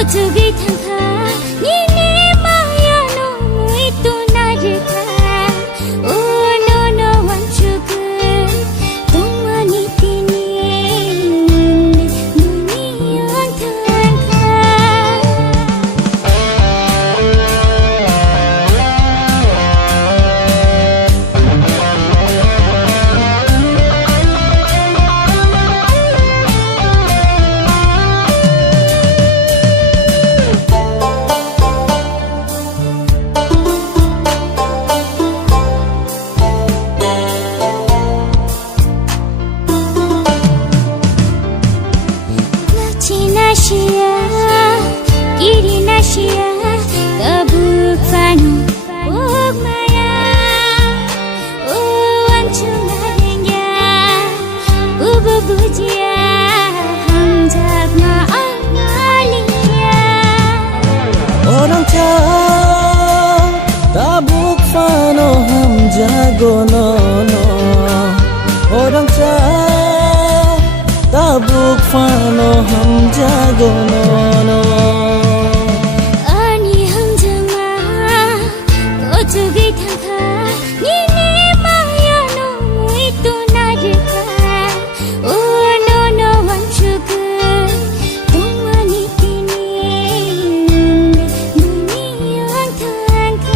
어떻게 탄가 니네 마야 너무 또 나를 가 오너너 완죽은 동안이 뛰니 눈이 영탄가 나시야 길이 나시야 더북파노 옥마야 우완충하댕야 우부부지야 함작마 엉알리야 오랑차 더북파노 함자고노노 오랑차 Tabuk-fano hamjagonono 아니 함정아 어떻게 탄가 니네 마야 너무 또 나를 가 오너너 완죽은 동안이 뛰니 눈이 영탄가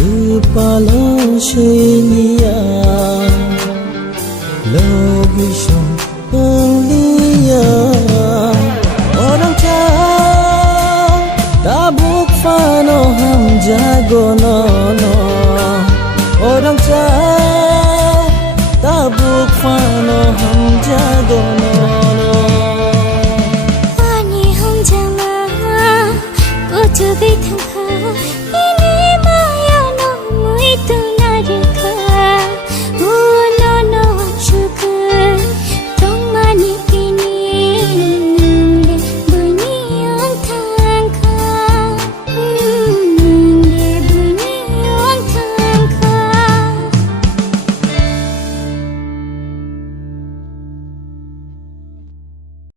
Kepala syia Logisyon pengliya Orang cak tabuk fano ham jagon